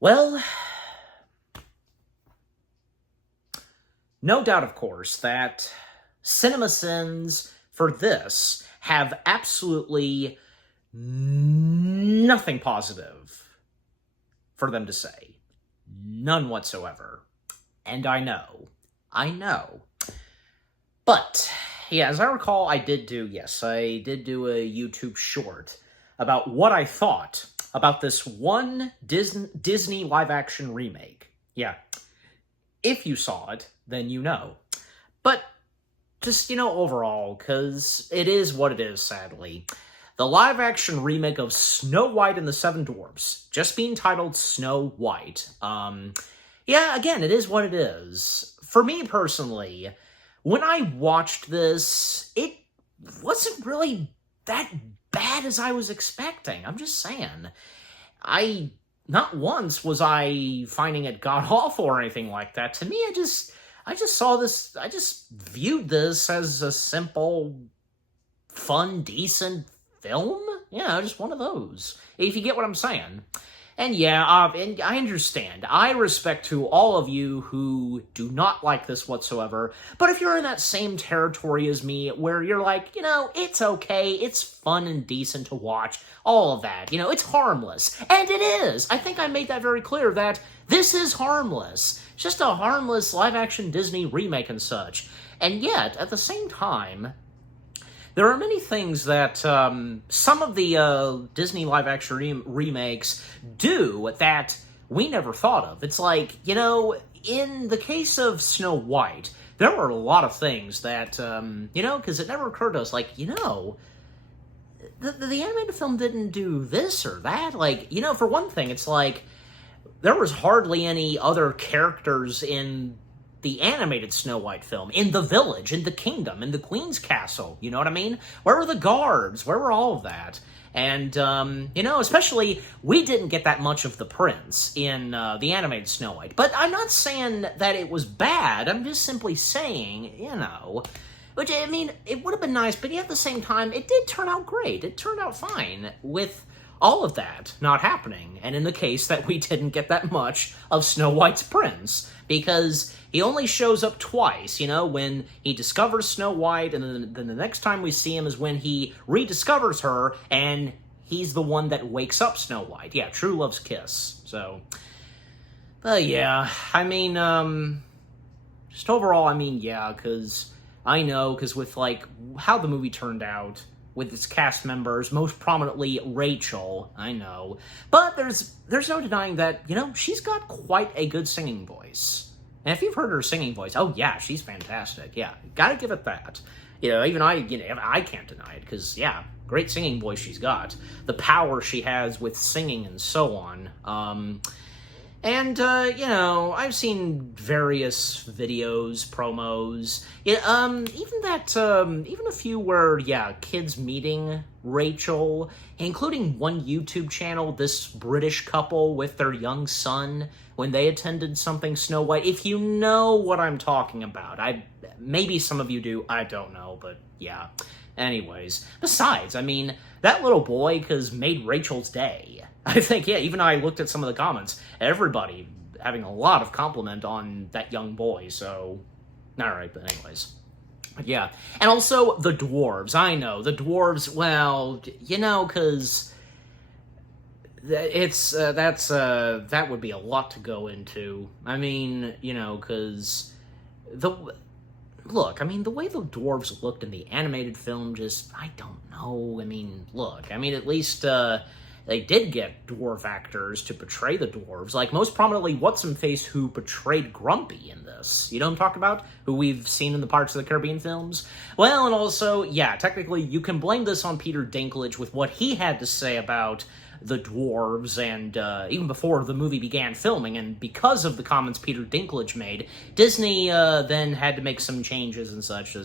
Well, no doubt, of course, that CinemaSins for this have absolutely nothing positive for them to say. None whatsoever. And I know. I know. But, yeah, as I recall, I did do a YouTube short about what I thought about this one Disney live-action remake. Yeah. If you saw it, then you know. But just, overall, because it is what it is, sadly. The live-action remake of Snow White and the Seven Dwarfs, just being titled Snow White. Yeah, again, it is what it is. For me, personally, when I watched this, it wasn't really that bad as I was expecting. I'm just saying. Not once was I finding it god-awful or anything like that. To me, I just saw this, I just viewed this as a simple, fun, decent film. Yeah, just one of those. If you get what I'm saying. And yeah, and I understand. I respect to all of you who do not like this whatsoever, but if you're in that same territory as me, where you're like, it's okay, it's fun and decent to watch, all of that, it's harmless. And it is! I think I made that very clear, that this is harmless. It's just a harmless live-action Disney remake and such. And yet, at the same time, there are many things that some of the Disney live-action remakes do that we never thought of. It's like, in the case of Snow White, there were a lot of things that, because it never occurred to us, like, the animated film didn't do this or that. Like, for one thing, it's like, there was hardly any other characters in the animated Snow White film, in the village, in the kingdom, in the Queen's castle, you know what I mean? Where were the guards? Where were all of that? And, especially, we didn't get that much of the prince in the animated Snow White. But I'm not saying that it was bad, I'm just simply saying, which, I mean, it would have been nice, but yet at the same time, it did turn out great. It turned out fine with all of that not happening, and in the case that we didn't get that much of Snow White's prince, because he only shows up twice, when he discovers Snow White, and then the next time we see him is when he rediscovers her, and he's the one that wakes up Snow White. Yeah, true love's kiss. So, but yeah, I mean, just overall, yeah, because with, like, how the movie turned out, with its cast members, most prominently Rachel, I know. But there's no denying that, she's got quite a good singing voice. And if you've heard her singing voice, oh yeah, she's fantastic. Yeah, gotta give it that. Even I can't deny it, because, yeah, great singing voice she's got. The power she has with singing and so on. And, I've seen various videos, promos, even a few where, kids meeting Rachel, including one YouTube channel, this British couple with their young son, when they attended something Snow White. If you know what I'm talking about, maybe some of you do, I don't know, but yeah. Anyways, besides, that little boy made Rachel's day. I think, even I looked at some of the comments, everybody having a lot of compliment on that young boy, so, alright, but anyways. Yeah, and also the dwarves. I know, the dwarves, well, because that would be a lot to go into. Because the way the dwarves looked in the animated film, I don't know. At least, they did get dwarf actors to portray the dwarves, like most prominently What's-Him-Face, who portrayed Grumpy in this. You know what I'm talking about? Who we've seen in the Pirates of the Caribbean films? Well, and also, yeah, technically you can blame this on Peter Dinklage with what he had to say about the dwarves, and even before the movie began filming, and because of the comments Peter Dinklage made, Disney then had to make some changes and such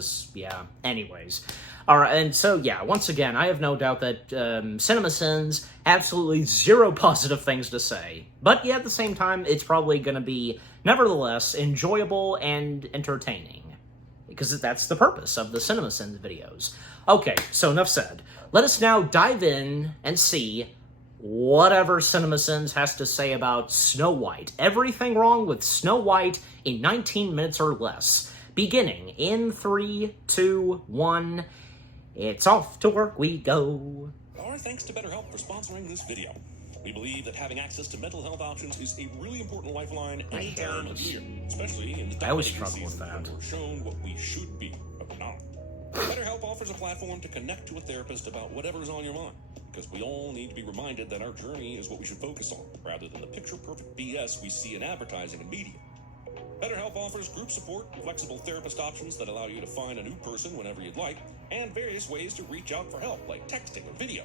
anyways. Alright, and so, once again, I have no doubt that CinemaSins, absolutely zero positive things to say. But, at the same time, it's probably going to be, nevertheless, enjoyable and entertaining. Because that's the purpose of the CinemaSins videos. Okay, so enough said. Let us now dive in and see whatever CinemaSins has to say about Snow White. Everything wrong with Snow White in 19 minutes or less. Beginning in 3, 2, 1. It's off to work we go. Our thanks to BetterHelp for sponsoring this video. We believe that having access to mental health options is a really important lifeline any time of year, especially in the I always dominating struggle with season that. when we're shown what we should be, but not. BetterHelp offers a platform to connect to a therapist about whatever's on your mind, because we all need to be reminded that our journey is what we should focus on, rather than the picture-perfect BS we see in advertising and media. BetterHelp offers group support, flexible therapist options that allow you to find a new person whenever you'd like, and various ways to reach out for help, like texting or video.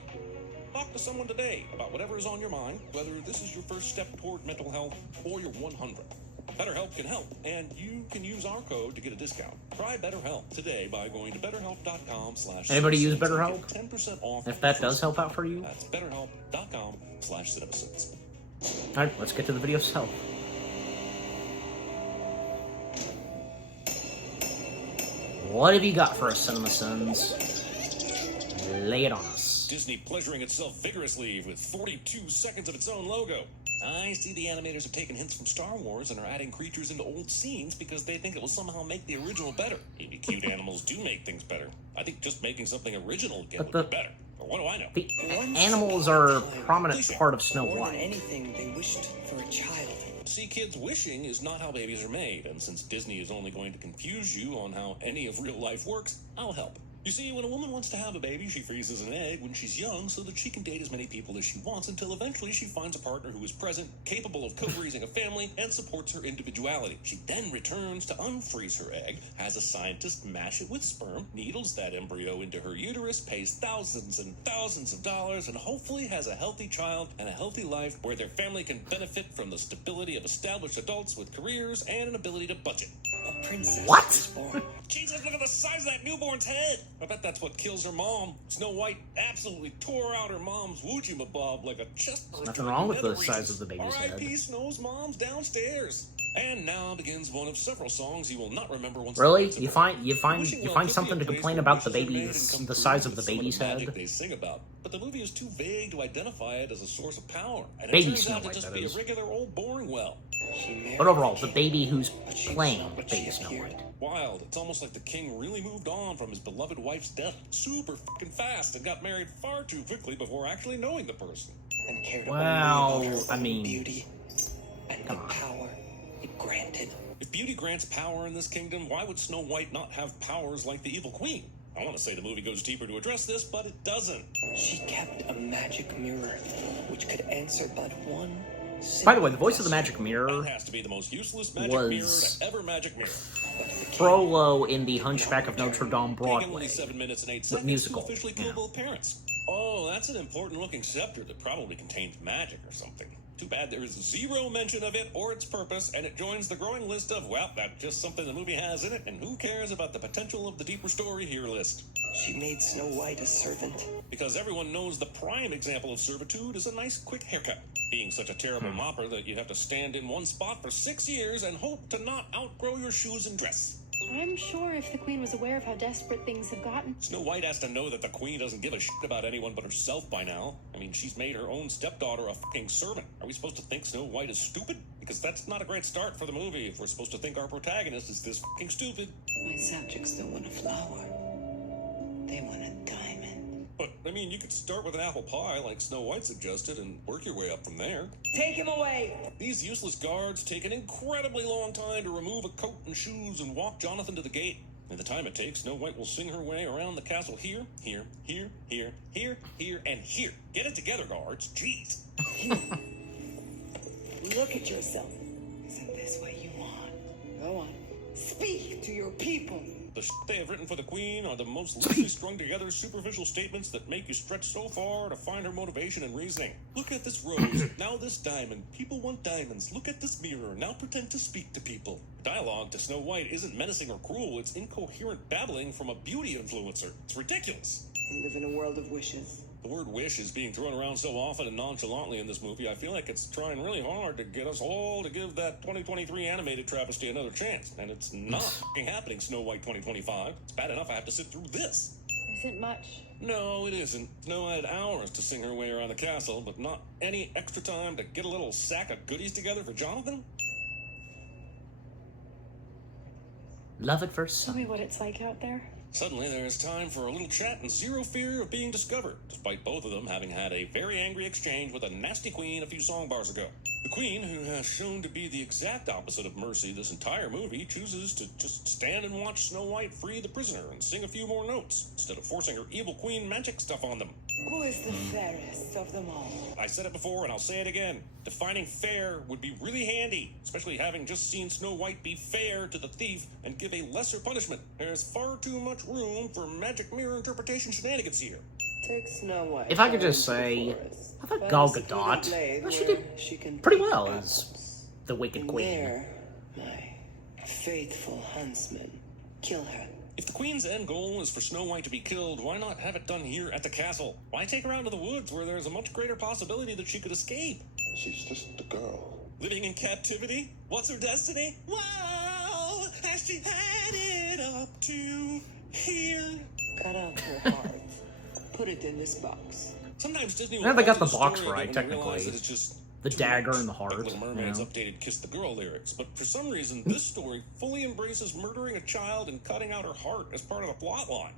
Talk to someone today about whatever is on your mind, whether this is your first step toward mental health or your 100th. BetterHelp can help, and you can use our code to get a discount. Try BetterHelp today by going to betterhelp.com/. Anybody use BetterHelp? 10% off. If that does help out for you. That's betterhelp.com/CinemaSins. Alright, let's get to the video itself. What have you got for us, CinemaSins? Lay it on us. Disney pleasuring itself vigorously with 42 seconds of its own logo. I see the animators have taken hints from Star Wars and are adding creatures into old scenes because they think it will somehow make the original better. Maybe cute animals do make things better. I think just making something original again would be better. Or what do I know? The animals are a prominent part of Snow More than White. anything, they wished for a child. See, kids, wishing is not how babies are made, and since Disney is only going to confuse you on how any of real life works, I'll help. You see, when a woman wants to have a baby, she freezes an egg when she's young so that she can date as many people as she wants until eventually she finds a partner who is present, capable of co-raising a family, and supports her individuality. She then returns to unfreeze her egg, has a scientist mash it with sperm, needles that embryo into her uterus, pays thousands and thousands of dollars, and hopefully has a healthy child and a healthy life where their family can benefit from the stability of established adults with careers and an ability to budget. A princess What? was born. Jesus, look at the size of that newborn's head! I bet that's what kills her mom. Snow White absolutely tore out her mom's woochie mabob like a chest burster. Nothing wrong with the size of the baby's head. R.I.P. Snow's mom's downstairs. And now begins one of several songs you will not remember once. Really? the You find something to complain about the size of the baby's head? They sing about, but the movie is too vague to identify it as a source of power, and Baby it turns Snow out to White, just that be a is. regular old boring well. She married But overall, the the king, baby who's but she playing saw what she Baby Snow appeared. White. Wild. It's almost like the king really moved on from his beloved wife's death super fucking fast and got married far too quickly before actually knowing the person. And cared Well, only about her I own mean, beauty and the come on. power it granted. If beauty grants power in this kingdom, why would Snow White not have powers like the evil queen? I want to say the movie goes deeper to address this, but it doesn't. She kept a magic mirror which could answer but one. By the way, the voice of the magic mirror That has to be the most useless magic was mirror to ever magic mirror. Frollo in the Hunchback of Notre Dame Taking Broadway. only 7 minutes and 8 seconds musical, to officially kill yeah. both parents. Oh, that's an important looking scepter that probably contains magic or something. Too bad there is zero mention of it or its purpose, and it joins the growing list of, well, that's just something the movie has in it, and who cares about the potential of the deeper story here list. She made Snow White a servant. Because everyone knows the prime example of servitude is a nice quick haircut. Being such a terrible mopper that you have to stand in one spot for 6 years and hope to not outgrow your shoes and dress. I'm sure if the Queen was aware of how desperate things have gotten. Snow White has to know that the queen doesn't give a shit about anyone but herself by now. I mean, she's made her own stepdaughter a fucking servant. Are we supposed to think Snow White is stupid? Because that's not a great start for the movie if we're supposed to think our protagonist is this fucking stupid. My subjects don't want a flower. They want a diamond. But, I mean, you could start with an apple pie like Snow White suggested and work your way up from there. Take him away! These useless guards take an incredibly long time to remove a coat and shoes and walk Jonathan to the gate. In the time it takes, Snow White will sing her way around the castle here, here, here, here, here, here, and here. Get it together, guards. Jeez. Look at yourself. Isn't this what you want? Go on. Speak to your people. The shit they have written for the queen are the most loosely strung together superficial statements that make you stretch so far to find her motivation and reasoning. Look at this rose, now this diamond. People want diamonds. Look at this mirror, now pretend to speak to people. Dialogue to Snow White isn't menacing or cruel, it's incoherent babbling from a beauty influencer. It's ridiculous. We live in a world of wishes. The word wish is being thrown around so often and nonchalantly in this movie, I feel like it's trying really hard to get us all to give that 2023 animated travesty another chance. And it's not f***ing happening, Snow White 2025. It's bad enough I have to sit through this. My isn't much. No, it isn't. Snow had hours to sing her way around the castle, but not any extra time to get a little sack of goodies together for Jonathan? Love at first Tell sight. me what it's like out there. Suddenly, there is time for a little chat and zero fear of being discovered, despite both of them having had a very angry exchange with a nasty queen a few song bars ago. The queen, who has shown to be the exact opposite of Mercy this entire movie, chooses to just stand and watch Snow White free the prisoner and sing a few more notes, instead of forcing her evil queen magic stuff on them. Who is the fairest of them all? I said it before and I'll say it again. Defining fair would be really handy, especially having just seen Snow White be fair to the thief and give a lesser punishment. There's far too much room for magic mirror interpretation shenanigans here. Take Snow White. If I could just out into say, the forest. I thought Find Gal a secluded Gadot, glade well, she where did she can pretty pick well apples. as the Wicked And Queen. there, my faithful huntsman, kill her. If the queen's end goal is for Snow White to be killed, why not have it done here at the castle? Why take her out to the woods where there's a much greater possibility that she could escape? She's just a girl. Living in captivity? What's her destiny? Wow, has she had it up to here? Cut out her heart. Put it in this box. Sometimes Disney Yeah, will they got alter the box story right, when they realize technically. that it's just The too dagger much. and the heart, Like Little Mermaid's you know. updated Kiss the Girl lyrics, but for some reason this story fully embraces murdering a child and cutting out her heart as part of the plot line.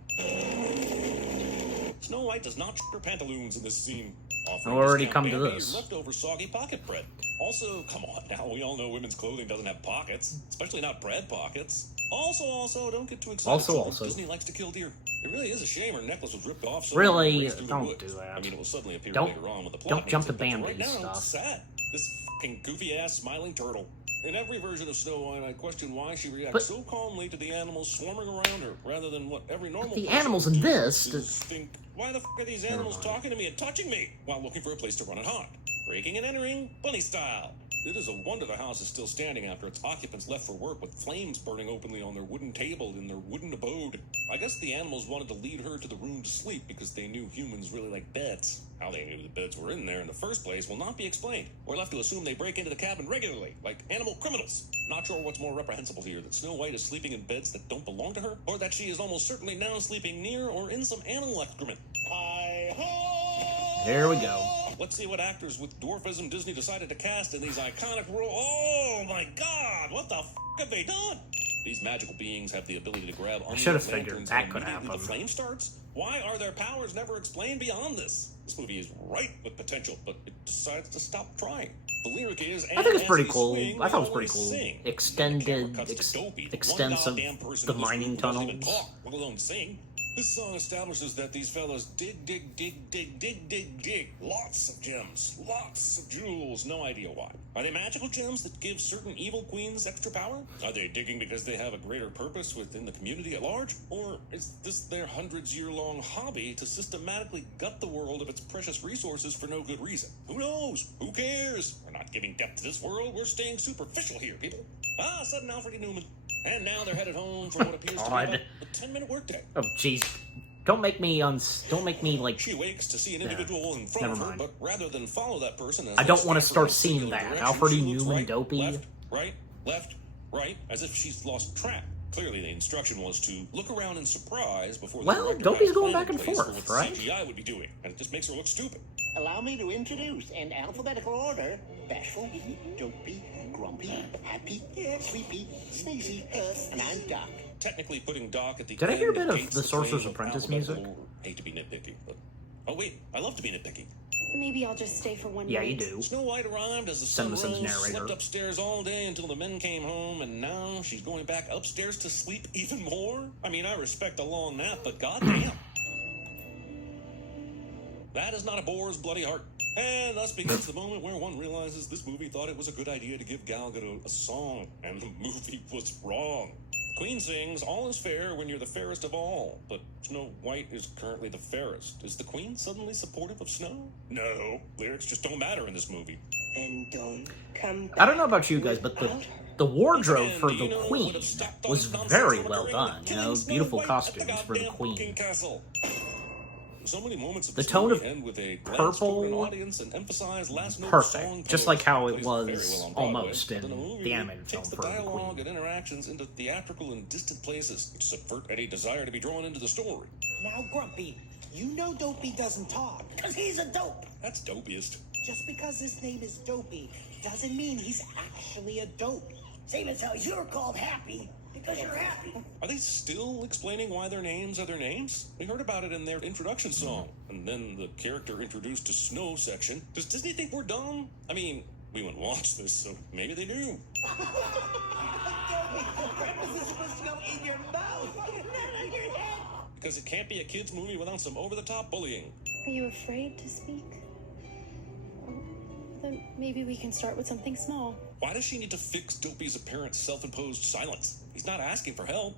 Snow White does not her pantaloons in this scene. Offering Already discount come to Bambi this. leftover soggy pocket bread. Also, come on now, we all know women's clothing doesn't have pockets, especially not bread pockets. Also, don't get too excited. Also, children. also. Disney likes to kill deer. It really is a shame her necklace was ripped off. So Really, raced through the don't woods. do that. I mean, it will suddenly appear Don't- later on with the plot. don't jump music, to but Bambi right now, stuff. It's sad. This fucking goofy ass smiling turtle. In every version of Snow White, I question why she reacts But- so calmly to the animals swarming around her, rather than what every normal The person animals would in do, this is think, why the fuck are these animals mind. talking to me and touching me while looking for a place to run and hide? Breaking and entering, bunny style. It is a wonder the house is still standing after its occupants left for work with flames burning openly on their wooden table in their wooden abode. I guess the animals wanted to lead her to the room to sleep because they knew humans really like beds. How they knew the beds were in there in the first place will not be explained. We're left to assume they break into the cabin regularly, like animal criminals. Not sure what's more reprehensible here, that Snow White is sleeping in beds that don't belong to her, or that she is almost certainly now sleeping near or in some animal excrement. Hi-ho! There we go. Let's see what actors with dwarfism Disney decided to cast in these iconic roles. Oh my god, what the f have they done? These magical beings have the ability to grab I should have unlit figured lanterns that and could immediately happen. the flame starts? Why are their powers never explained beyond this? This movie is ripe with potential, but it decides to stop trying. The lyric is, I think it's and pretty as they cool. swing, I thought it was they pretty always cool. sing. Extended The camera cuts to Dopey, the extents one of goddamn person the in this mining group who doesn't even tunnels. talk, let alone sing. This song establishes that these fellows dig, lots of gems, lots of jewels, no idea why. Are they magical gems that give certain evil queens extra power? Are they digging because they have a greater purpose within the community at large? Or is this their hundreds-year-long hobby to systematically gut the world of its precious resources for no good reason? Who knows? Who cares? We're not giving depth to this world, we're staying superficial here, people. Ah, sudden Alfred E. Newman. And now they're headed home for what appears to be God. about a 10-minute workday. Oh, jeez. Don't make me like. She wakes to see an individual in front never of her, mind. but rather than follow that person, as I don't they wanna stare start in a seeing singular that. direction, Alfred E. she looks Newman, right, Dopey. left, as if she's lost track. Clearly, the instruction was to look around in surprise before. Well, the director Dopey's had a going plan back and in place for forth, what right? CGI would be doing, and it just makes her look stupid. Allow me to introduce in alphabetical order: Bashful, Dopey, Grumpy, Happy, Sleepy, Sneezy, and I'm Doc. Technically, putting Doc at the Did I end hear a bit of negates the the Sorcerer's claim of Apprentice alphabetical music? order. Hate to be nitpicky, but oh wait, I love to be nitpicky. Maybe I'll just stay for one Yeah, night. you do. Snow White arrived as the sun Simpsons rose, narrator. slept upstairs all day until the men came home, and now she's going back upstairs to sleep even more? I mean, I respect a long nap, but goddamn. That is not a boar's bloody heart. And thus begins the moment where one realizes this movie thought it was a good idea to give Gal Gadot a song, and the movie was wrong. Queen sings, all is fair when you're the fairest of all, but Snow White is currently the fairest. Is the Queen suddenly supportive of Snow? No, lyrics just don't matter in this movie. And don't come back. I don't know about you guys, but without her. the wardrobe Again, for do you the know Queen what have stopped all was this nonsense very from well occurring? done. You know, Killing Snow beautiful White at costumes the for the goddamn Queen. fucking castle. So many moments of The the tone story of end with a glance toward an purple, audience and emphasize last note perfect, song just pose. like how it Plays very was well on Broadway, almost but in then a movie the animated takes film the for the dialogue Queen. and interactions into theatrical and distant places, which subvert any desire to be drawn into the story. Now, Grumpy, you know Dopey doesn't talk, because he's a dope. That's dopiest. Just because his name is Dopey doesn't mean he's actually a dope. Same as how you're called Happy, because you're happy. Are they still explaining why their names are their names? We heard about it in their introduction song, and then the character introduced to Snow section. Does Disney think we're dumb? I mean, we wouldn't watch this, so maybe they do. Breakfast is supposed to go in your mouth, not on your head. Because it can't be a kid's movie without some over-the-top bullying. Are you afraid to speak? Well, then maybe we can start with something small. Why does she need to fix Dopey's apparent self-imposed silence? He's not asking for help.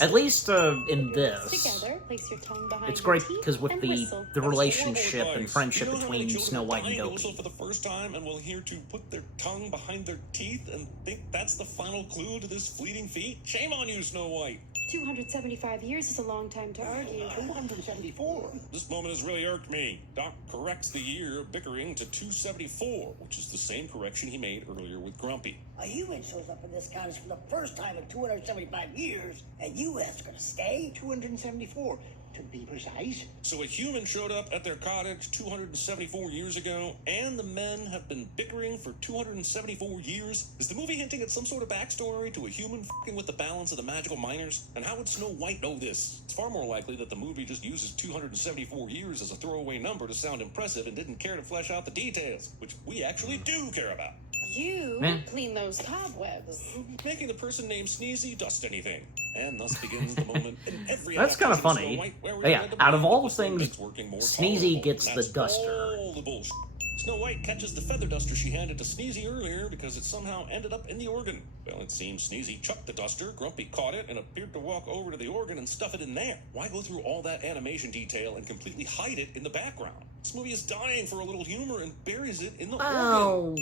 At least in this, Together, place your tongue behind it's your great teeth because with and the whistle. relationship Horrible and advice. friendship You know how many between children Snow White dying and to whistle Dopey. for the first time and will hear to put their tongue behind their teeth and think that's the final clue to this fleeting feat? Shame on you, Snow White. 275 years is a long time to argue. 274. This moment has really irked me. Doc corrects the year of bickering to 274, which is the same correction he made earlier with Grumpy. A human shows up in this cottage for the first time in 275 years, and you ask her to stay? 274, to be precise. So a human showed up at their cottage 274 years ago, and the men have been bickering for 274 years? Is the movie hinting at some sort of backstory to a human fucking with the balance of the magical minors? And how would Snow White know this? It's far more likely that the movie just uses 274 years as a throwaway number to sound impressive and didn't care to flesh out the details, which we actually do care about. You Man. clean those cobwebs. Making the person named Sneezy dust anything. And thus begins the moment in every That's kind of adaptation funny. Snow White where we But yeah, read the out of mind all the with the things, legs working more Sneezy tolerable. gets the That's duster. all the bullshit. Snow White catches the feather duster she handed to Sneezy earlier because it somehow ended up in the organ. Well, it seems Sneezy chucked the duster, Grumpy caught it, and appeared to walk over to the organ and stuff it in there. Why go through all that animation detail and completely hide it in the background? This movie is dying for a little humor and buries it in the organ. Oh,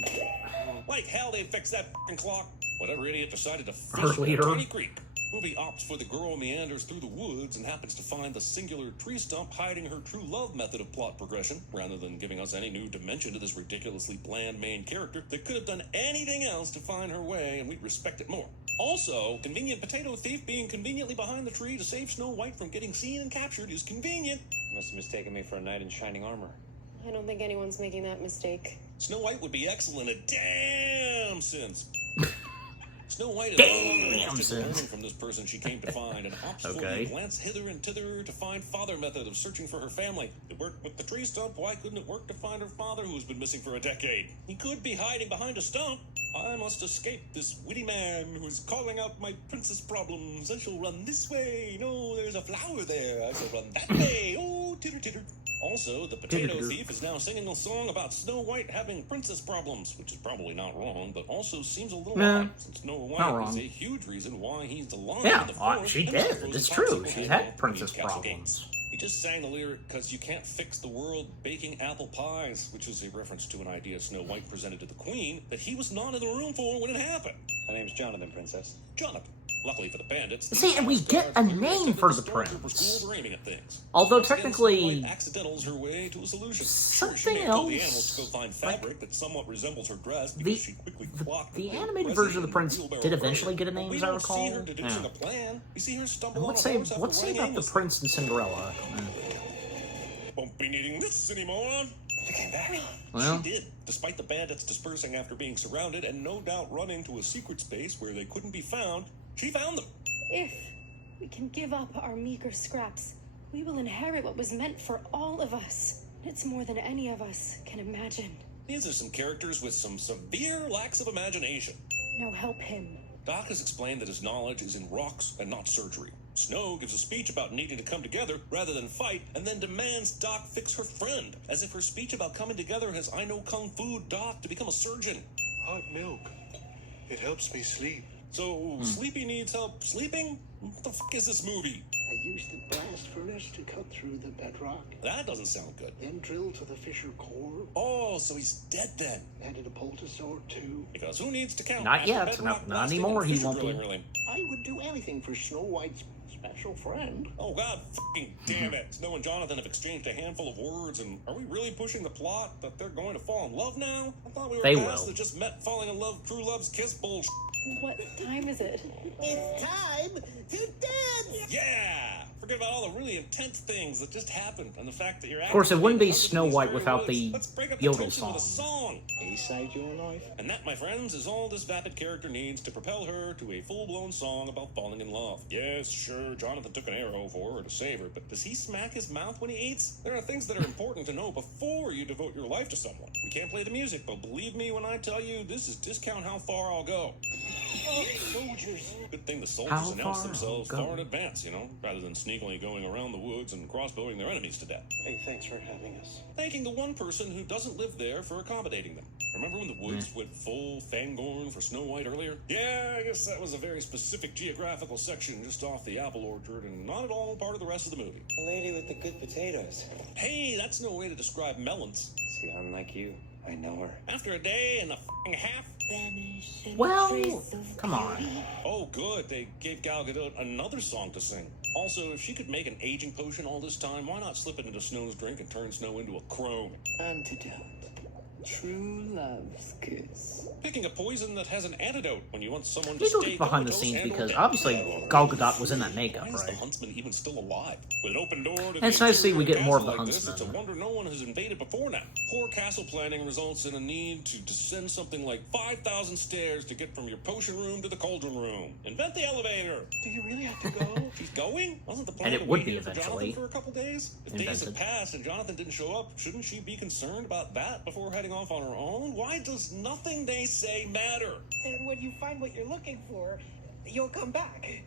Like hell they fixed that f***ing clock. Whatever idiot decided to fish Earlier. in a tiny creek. Movie opts for the girl meanders through the woods and happens to find the singular tree stump hiding her true love method of plot progression, rather than giving us any new dimension to this ridiculously bland main character that could have done anything else to find her way, and we'd respect it more. Also, convenient potato thief being conveniently behind the tree to save Snow White from getting seen and captured is convenient. Must have mistaken me for a knight in shining armor. I don't think anyone's making that mistake. Snow White would be excellent at damn sense. Snow White is Damn just sense. learning from this person she came to find and opts for Okay. the glance hither and thither to find father method of searching for her family. It worked with the tree stump. Why couldn't it work to find her father who's been missing for a decade? He could be hiding behind a stump. I must escape this witty man who is calling out my princess problems. I shall run this way. No, there's a flower there. I shall run that way. Oh, titter titter. Also, the potato Titter-titter. thief is now singing a song about Snow White having princess problems, which is probably not wrong, but also seems a little Nah, odd, since Snow White not is wrong. a huge reason why he's alone Yeah, in the forest. she and did. suffers It's a true. popsicle She's handle had in princess Castle problems. Gates. He just sang the lyric because you can't fix the world baking apple pies, which is a reference to an idea Snow White presented to the Queen that he was not in the room for when it happened. My name's Jonathan, Princess. Jonathan. Luckily for the bandits, See, and we get a name for the prince. Although technically, accidentals her way to a solution. something She may have told the else, animals to go find fabric that somewhat resembles her dress the- because she quickly clocked the that they were animated present version of the in prince wheelbarrow did furniture. eventually get a name, But we as I don't see recall. her deducing Yeah. a plan. We see her stumble And on let's a say horse after about running the aimlessly. prince and Cinderella. Won't be needing this anymore. She came back. Well, She did, despite the bandits dispersing after being surrounded and no doubt running to a secret space where they couldn't be found. She found them. If we can give up our meager scraps, we will inherit what was meant for all of us. It's more than any of us can imagine. These are some characters with some severe lacks of imagination. Now help him. Doc has explained that his knowledge is in rocks and not surgery. Snow gives a speech about needing to come together rather than fight, and then demands Doc fix her friend, as if her speech about coming together has I know kung fu Doc to become a surgeon. Hot milk. It helps me sleep. So, Sleepy needs help sleeping? What the fuck is this movie? I used the blast furnace to cut through the bedrock, That doesn't sound good. then drilled to the fissure core, Oh, so he's dead then. added a poultisaur too. Because who needs to count? Not after yet. bedrock Not blasting anymore, and he fissure won't be. drilling, really? I would do anything for Snow White's special friend. Oh, God fucking damn it. Snow and Jonathan have exchanged a handful of words, and are we really pushing the plot that they're going to fall in love now? I thought we were They past will. the just met falling in love, true love's kiss bullshit. What time is it? It's time to dance! Yeah! Forget about all the really intense things that just happened, and the fact that you're Of course, it wouldn't be activating Snow these White very without woods. the Let's break up the Yodel tension with a song. song. A-side your life? And that, my friends, is all this vapid character needs to propel her to a full-blown song about falling in love. Yes, sure, Jonathan took an arrow for her to save her, but does he smack his mouth when he eats? There are things that are important to know before you devote your life to someone. We can't play the music, but believe me when I tell you, this is discount how far I'll go. Oh, soldiers. Good thing the soldiers How announced far themselves I'll go. far in advance, you know, rather than sneakily going around the woods and crossbowing their enemies to death. Hey, thanks for having us. Thanking the one person who doesn't live there for accommodating them. Remember when the woods went full Fangorn for Snow White earlier? Yeah, I guess that was a very specific geographical section just off the apple orchard and not at all part of the rest of the movie. The lady with the good potatoes. Hey, that's no way to describe melons. See, unlike you, I know her. After a day and a f***ing half? Well, come on. Oh, good. They gave Gal Gadot another song to sing. Also, if she could make an aging potion all this time, why not slip it into Snow's drink and turn Snow into a crone? Antidote. True love's kiss. Picking a poison that has an antidote when you want someone to Need to stay look behind the comatose scenes and/or because dead. obviously Gal Gadot was in that makeup, Why is the right? huntsman even still alive? With an open door to And the it's nice to see we interior get more of castle the like this, huntsman. It's a wonder no one has invaded before now. Poor castle planning results in a need to descend something like 5,000 stairs to get from your potion room to the cauldron room. Invent the elevator. Do you really have to go? She's going? Wasn't the plan And it to would wait be here for eventually Jonathan for a couple days? If days have invented. passed and Jonathan didn't show up, shouldn't she be concerned about that before heading off on her own? Why does nothing they say matter? And when you find what you're looking for, you'll come back.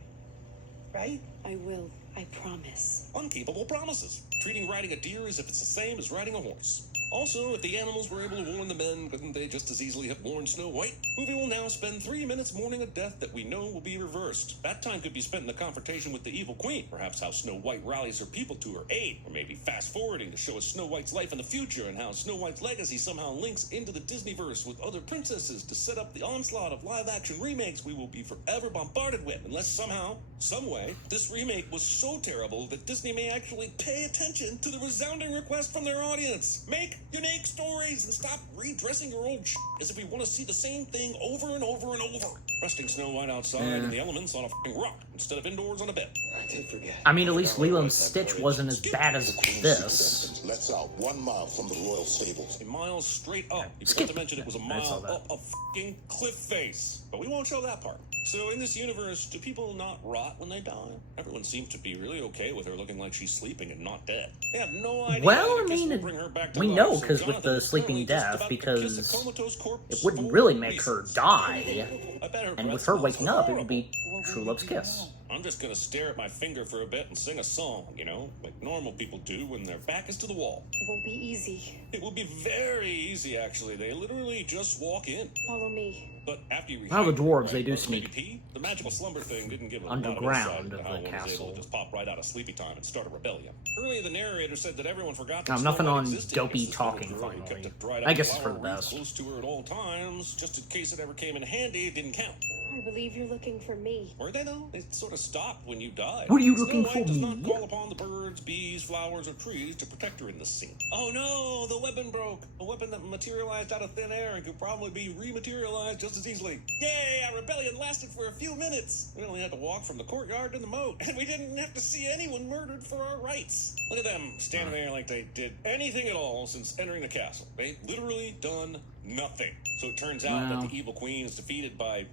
Right? I will. I promise. Unkeepable promises. Treating riding a deer as if it's the same as riding a horse. Also, if the animals were able to warn the men, couldn't they just as easily have warned Snow White? Movie will now spend 3 minutes mourning a death that we know will be reversed. That time could be spent in the confrontation with the evil queen. Perhaps how Snow White rallies her people to her aid. Or maybe fast-forwarding to show us Snow White's life in the future and how Snow White's legacy somehow links into the Disneyverse with other princesses to set up the onslaught of live-action remakes we will be forever bombarded with. Unless somehow, some way, this remake was so terrible that Disney may actually pay attention to the resounding request from their audience. Make unique stories and stop redressing your old as if we want to see the same thing over and over and over. Resting Snow White outside in the elements on a f***ing rock instead of indoors on a bed. I did forget. I mean, at least Lilo and Stitch wasn't as bad as this. Lets out 1 mile from the royal stables. A mile straight up. You Skip. forgot to mention it was a I saw mile that. up a f***ing cliff face. But we won't show that part. So in this universe, do people not rot when they die? Everyone seems to be really okay with her looking like she's sleeping and not dead. They have no idea. Well, how I to kiss mean, will bring her back to we life, know so because with Jonathan the is sleeping currently just death, about to kiss a because comatose corpse it wouldn't for really make her reasons. die. I bet her And breath with her smells waking up, it horrible. would be True Love's Kiss. I'm just gonna stare at my finger for a bit and sing a song, you know, like normal people do when their back is to the wall. It won't be easy. It will be very easy, actually. They literally just walk in. Follow me. But after you Well, the rehydrate, dwarves, right, they do or sneak maybe pee, the magical slumber thing didn't give a underground lot of insight of into how the one was able castle. to just pop right out of sleepy time and start a rebellion. Earlier, the narrator said that everyone forgot that I'm Snow nothing White on existed dopey against this little talking, girl who kept finally. a dried I up guess it's for flower the wreath best. close to her at all times, just in case it ever came in handy. It didn't count. I believe you're looking for me. Were they though? They sort of stopped when you died. What are you Snow looking White for, does me? not call upon the birds, bees, flowers, or trees to protect her in this scene. Oh no, the weapon broke. A weapon that materialized out of thin air and could probably be rematerialized just as easily. Yay, our rebellion lasted for a few minutes. We only had to walk from the courtyard to the moat, and we didn't have to see anyone murdered for our rights. Look at them, standing there like they did anything at all since entering the castle. They've literally done nothing. So it turns out Wow. that the evil queen is defeated by,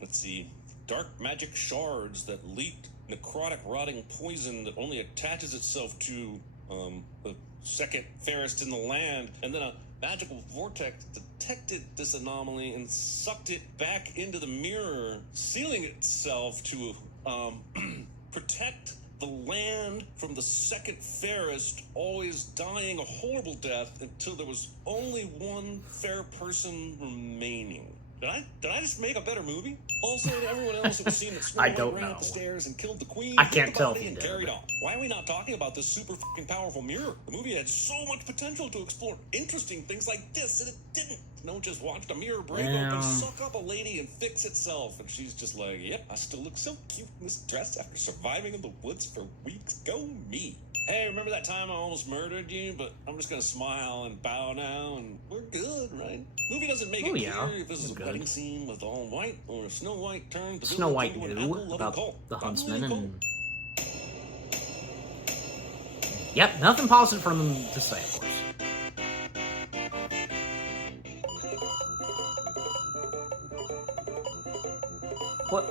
let's see, dark magic shards that leaked necrotic rotting poison that only attaches itself to the second fairest in the land, and then a magical vortex detected this anomaly and sucked it back into the mirror, sealing itself to protect the land from the second fairest always dying a horrible death until there was only one fair person remaining. Did I just make a better movie? Also, to everyone else who was seen that Snow I White don't ran know. up the stairs and killed the queen, I hit can't the tell if body you and did, carried but- on. Why are we not talking about this super fucking powerful mirror? The movie had so much potential to explore interesting things like this, and it didn't. No one just watched a mirror break open, suck up a lady, and fix itself. And she's just like, yep, I still look so cute in this dress after surviving in the woods for weeks. Go me. Hey, remember that time I almost murdered you? But I'm just gonna smile and bow now, and we're good, right? Movie doesn't make it clear if this is a wedding scene with all white, or if Snow White turned the Snow village White into an knew apple-loving about cult. the Not huntsman really a and... cult. Yep, nothing positive for them to say, of course. What?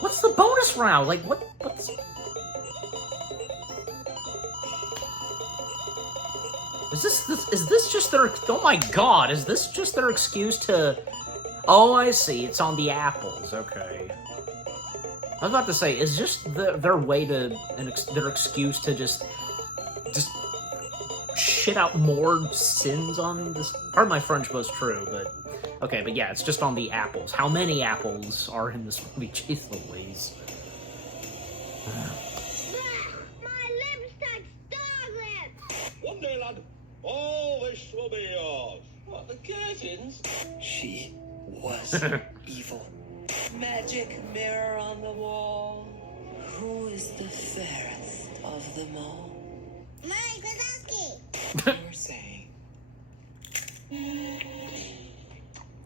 What's the bonus round? Like, what's... Is this just their... Oh my god, is this just their excuse to... Oh, I see, it's on the apples, okay. I was about to say, is just their way to... their excuse to just shit out more sins on this... Pardon my French was true, but... Okay, but yeah, it's just on the apples. How many apples are in this movie? Jeez Louise. My lipstick's darling! One day, lad, all this will be yours. What, the curtains? She was evil. Magic mirror on the wall. Who is the fairest of them all? Mike Wazowski! You're saying.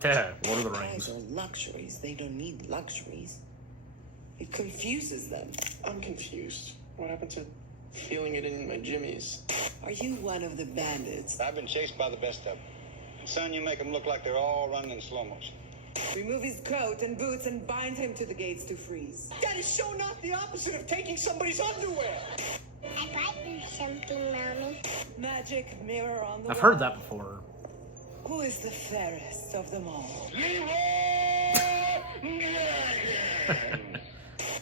Lord of the Rings. Guys are luxuries. They don't need luxuries. It confuses them. I'm confused. What happened to feeling it in my jimmies? Are you one of the bandits? I've been chased by the best of them. Son, you make them look like they're all running in slow motion. Remove his coat and boots and bind him to the gates to freeze. That is so not the opposite of taking somebody's underwear. I bought you something, Mommy. Magic mirror on the I've wall. heard that before. Who is the fairest of them all?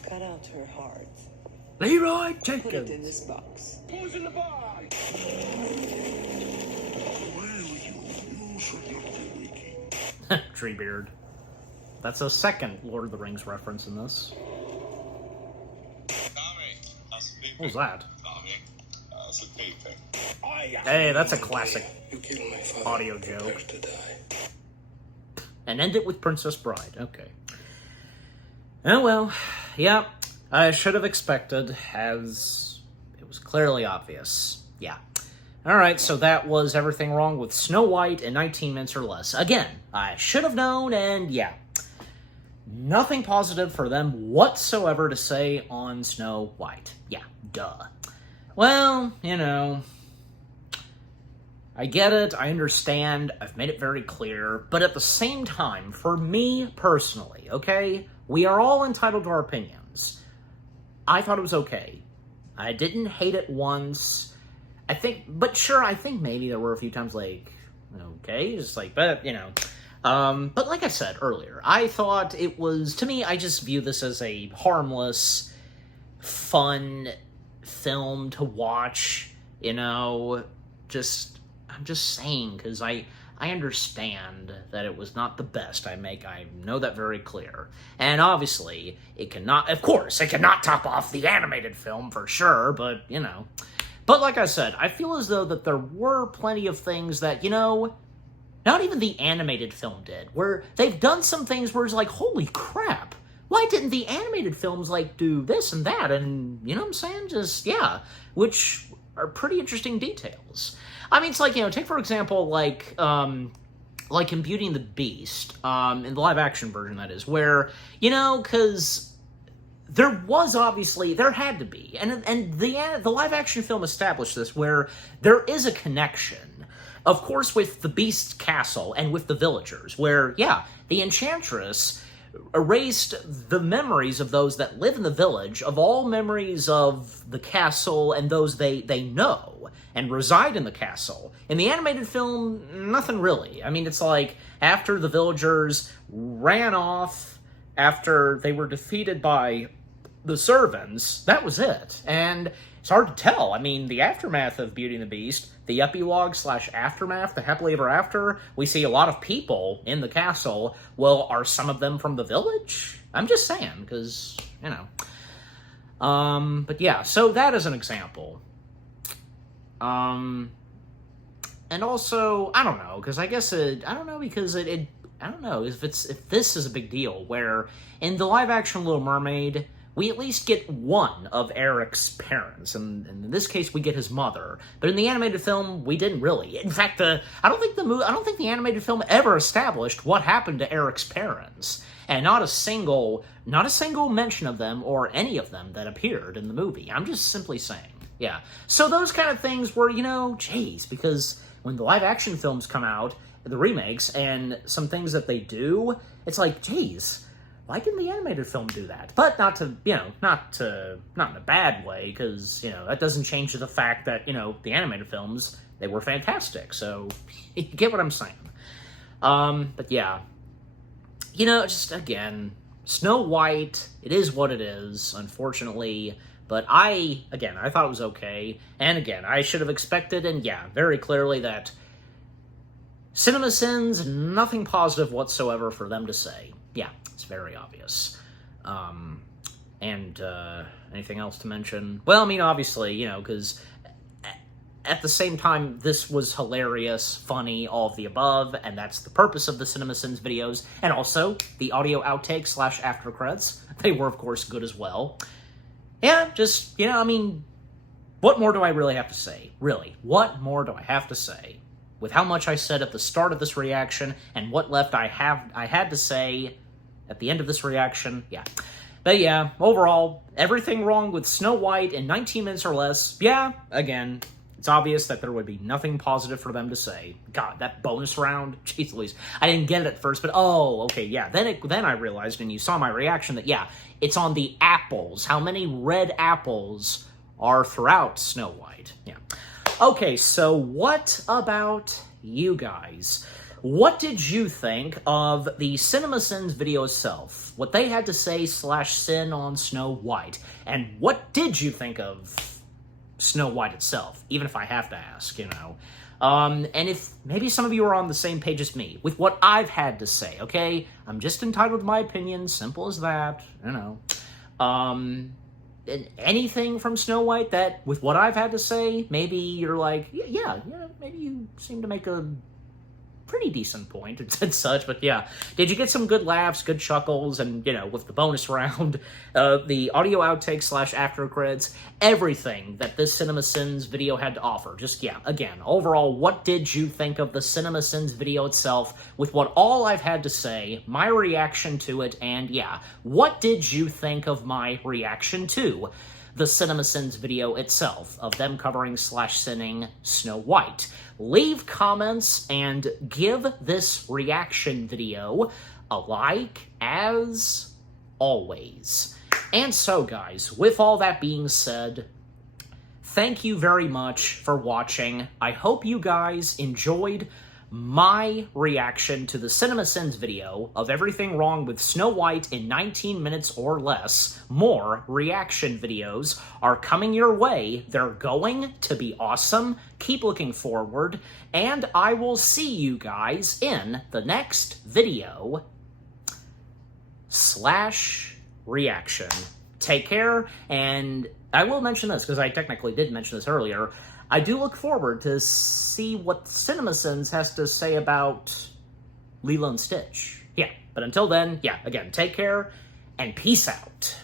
Cut out her heart. Leroy Put it Jenkins. in this box. Who's in the bar? Treebeard. That's a second Lord of the Rings reference in this. What was that? Hey, that's a classic audio joke. And end it with Princess Bride. Okay. Oh well, yeah, I should have expected, as it was clearly obvious. Yeah. Alright, so that was everything wrong with Snow White in 19 minutes or less. Again, I should have known, and yeah. Nothing positive for them whatsoever to say on Snow White. Yeah, duh. Well, you know, I get it, I understand, I've made it very clear, but at the same time, for me personally, okay, we are all entitled to our opinions. I thought it was okay. I didn't hate it once. I think maybe there were a few times like, okay, just like, but, you know. But like I said earlier, I thought it was, to me, I just view this as a harmless, fun film to watch, you know, I'm just saying, because I understand that it was not the best. I know that very clear. And obviously, it cannot top off the animated film for sure, but, you know. But like I said, I feel as though that there were plenty of things that, you know, not even the animated film did, where they've done some things where it's like, holy crap, why didn't the animated films, like, do this and that, and, you know what I'm saying, just, yeah, which are pretty interesting details. I mean, it's like, you know, take for example, like in Beauty and the Beast, in the live-action version, that is, where, you know, because there had to be, and the live-action film established this, where there is a connection, of course, with the Beast's castle and with the villagers, where, yeah, the Enchantress erased the memories of those that live in the village, of all memories of the castle and those they know and reside in the castle. In the animated film, nothing really. I mean, it's like, after the villagers ran off, after they were defeated by the servants, that was it. And it's hard to tell. I mean, the aftermath of Beauty and the Beast, the epilogue / aftermath, the happily ever after, we see a lot of people in the castle. Well, are some of them from the village? I'm just saying, because, you know. But yeah, so that is an example. And also, I don't know, because I guess I don't know if this is a big deal, where in the live-action Little Mermaid, we at least get one of Eric's parents, and in this case, we get his mother. But in the animated film, we didn't really. In fact, I don't think the animated film ever established what happened to Eric's parents, and not a single mention of them or any of them that appeared in the movie. I'm just simply saying, yeah. So those kind of things were, geez, because when the live-action films come out, the remakes, and some things that they do, it's like, geez, why didn't the animated film do that? But not in a bad way, because, that doesn't change the fact that, the animated films, they were fantastic. So, you get what I'm saying. But yeah. Just again, Snow White, it is what it is, unfortunately. But I thought it was okay. And again, I should have expected, and yeah, very clearly that CinemaSins, nothing positive whatsoever for them to say. Yeah, it's very obvious. And anything else to mention? Well, I mean, obviously, because at the same time, this was hilarious, funny, all of the above, and that's the purpose of the CinemaSins videos. And also, the audio outtakes / after credits, they were, of course, good as well. Yeah, just, what more do I really have to say? Really, what more do I have to say? With how much I said at the start of this reaction, and what left I had to say at the end of this reaction, yeah. But yeah, overall, everything wrong with Snow White in 19 minutes or less, yeah, again, it's obvious that there would be nothing positive for them to say. God, that bonus round, jeez Louise, I didn't get it at first, but oh, okay, yeah, then I realized, and you saw my reaction, that yeah, it's on the apples, how many red apples are throughout Snow White, yeah. Okay, so what about you guys? What did you think of the CinemaSins video itself? What they had to say / sin on Snow White? And what did you think of Snow White itself? Even if I have to ask, And if maybe some of you are on the same page as me with what I've had to say, okay? I'm just entitled to my opinion, simple as that, anything from Snow White that, with what I've had to say, maybe you're like, yeah, maybe you seem to make a pretty decent point and such, but yeah. Did you get some good laughs, good chuckles, and, with the bonus round, the audio outtakes / after credits, everything that this CinemaSins video had to offer? Just, yeah, again, overall, what did you think of the CinemaSins video itself, with what all I've had to say, my reaction to it, and yeah, what did you think of my reaction to the CinemaSins video itself, of them covering / sinning Snow White? Leave comments and give this reaction video a like, as always. And so, guys, with all that being said, thank you very much for watching. I hope you guys enjoyed my reaction to the CinemaSins video of everything wrong with Snow White in 19 minutes or less. More reaction videos are coming your way. They're going to be awesome. Keep looking forward, and I will see you guys in the next video / reaction. Take care, and I will mention this, because I technically did mention this earlier. I do look forward to see what CinemaSins has to say about Lilo and Stitch. Yeah, but until then, yeah, again, take care, and peace out.